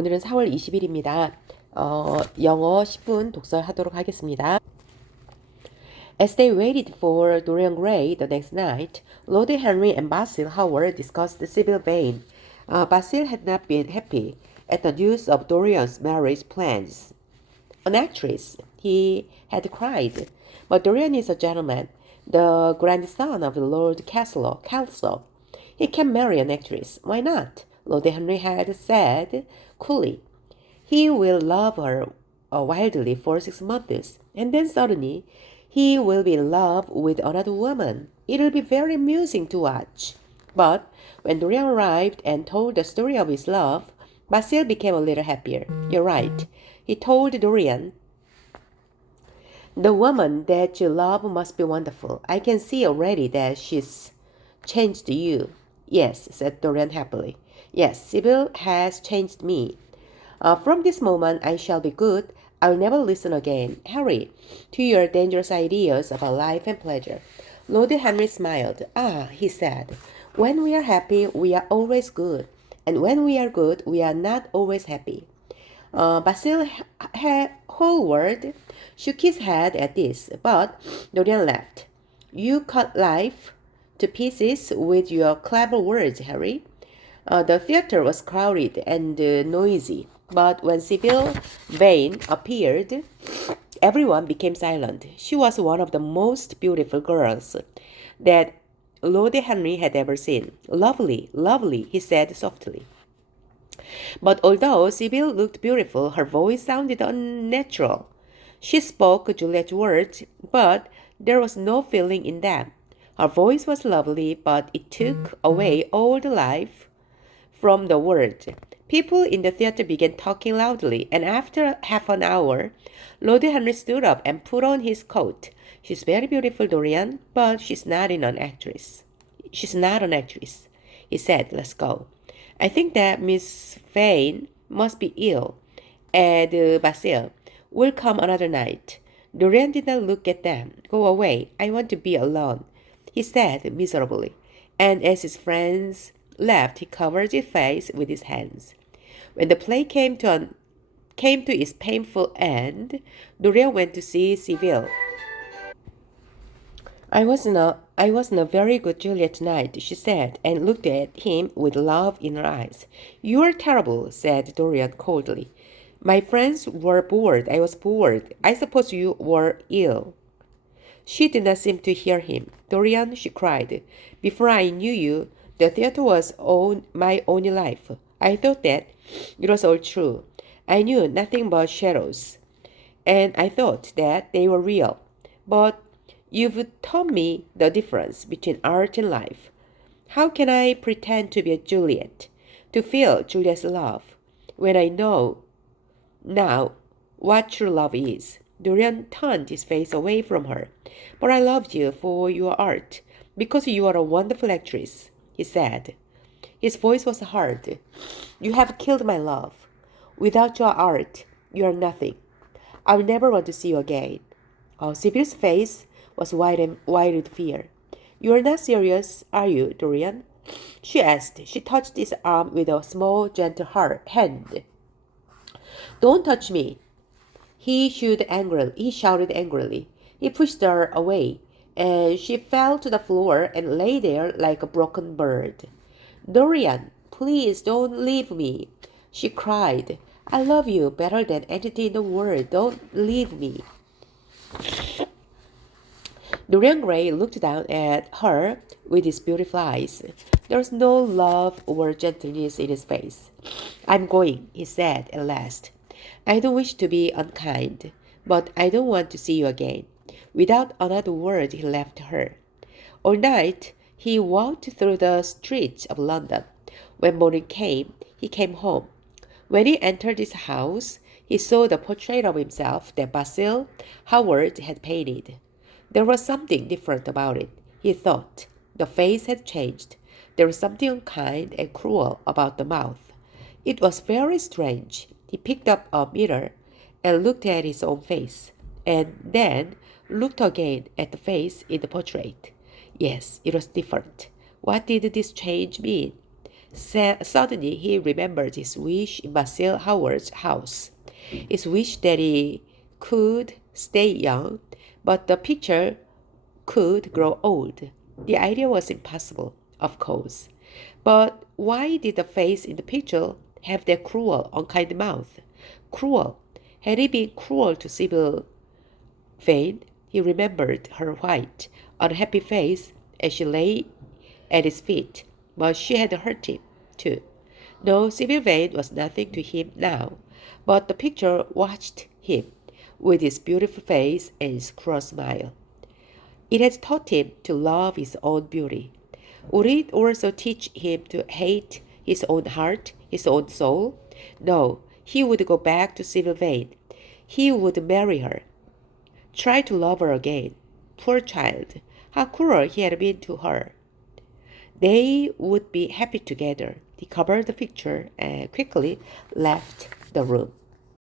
오늘은 4월 20일입니다. 영어 10분 독서하도록 하겠습니다. As they waited for Dorian Gray the next night, Lord Henry and Basil Howard discussed Sybil Vane. Basil had not been happy at the news of Dorian's marriage plans. An actress, he had cried. But Dorian is a gentleman, the grandson of Lord Castlereagh. He can marry an actress. Why not? Lord Henry had said coolly. He will love her wildly for 6 months, and then suddenly he will be in love with another woman. It'll be very amusing to watch. But when Dorian arrived and told the story of his love, Basil became a little happier. You're right, he told Dorian. The woman that you love must be wonderful. I can see already that she's changed you. Yes, said Dorian happily. Yes, Sybil has changed me. From this moment I shall be good. I'll never listen again, Harry, to your dangerous ideas about life and pleasure. Lord Henry smiled. Ah, he said, when we are happy, we are always good. And when we are good, we are not always happy. Basil Hallward shook his head at this, but Dorian laughed. You cut life to pieces with your clever words, Harry. The theater was crowded and noisy, but when Sybil Vane appeared, everyone became silent. She was one of the most beautiful girls that Lord Henry had ever seen. Lovely, lovely, he said softly. But although Sybil looked beautiful, her voice sounded unnatural. She spoke Juliet's words, but there was no feeling in them. Her voice was lovely, but it took away all the life from the words. People in the theater began talking loudly, and after half an hour, Lord Henry stood up and put on his coat. She's very beautiful, Dorian, but she's not an actress. She's not an actress, he said. Let's go. I think that Miss Vane must be ill, and Basil will come another night. Dorian did not look at them. Go away. I want to be alone, he said miserably, and as his friends left, he covered his face with his hands. When the play came to its painful end, Dorian went to see Sybil. I wasn't a very good Juliet tonight, she said, and looked at him with love in her eyes. You are terrible, said Dorian coldly. My friends were bored. I was bored. I suppose you were ill. She did not seem to hear him. Dorian, she cried, before I knew you, the theater was my only life. I thought that it was all true. I knew nothing but shadows, and I thought that they were real. But you've taught me the difference between art and life. How can I pretend to be a Juliet, to feel Juliet's love, when I know now what true love is? Dorian turned his face away from her. But I loved you for your art, because you are a wonderful actress, he said. His voice was hard. You have killed my love. Without your art, you are nothing. I will never want to see you again. Sybil's face was wide with fear. You are not serious, are you, Dorian? She asked. She touched his arm with a small, gentle hand. Don't touch me, he shouted angrily. He pushed her away, and she fell to the floor and lay there like a broken bird. Dorian, please don't leave me, she cried. I love you better than anything in the world. Don't leave me. Dorian Gray looked down at her with his beautiful eyes. There was no love or gentleness in his face. I'm going, he said at last. I don't wish to be unkind, but I don't want to see you again. Without another word, he left her. All night, he walked through the streets of London. When morning came, he came home. When he entered his house, he saw the portrait of himself that Basil Howard had painted. There was something different about it, he thought. The face had changed. There was something unkind and cruel about the mouth. It was very strange. He picked up a mirror and looked at his own face, and then looked again at the face in the portrait. Yes, it was different. What did this change mean? Suddenly he remembered his wish in Basil Howard's house. His wish that he could stay young, but the picture could grow old. The idea was impossible, of course. But why did the face in the picture have that cruel, unkind mouth? Cruel. Had he been cruel to Sybil Vane? He remembered her white, unhappy face as she lay at his feet, but she had hurt him, too. No, Sybil Vane was nothing to him now, but the picture watched him, with his beautiful face and his cruel smile. It had taught him to love his own beauty. Would it also teach him to hate his own heart, his own soul? No, he would go back to Sybil Vane. He would marry her. Try to love her again. Poor child, how cruel he had been to her. They would be happy together. He covered the picture and quickly left the room.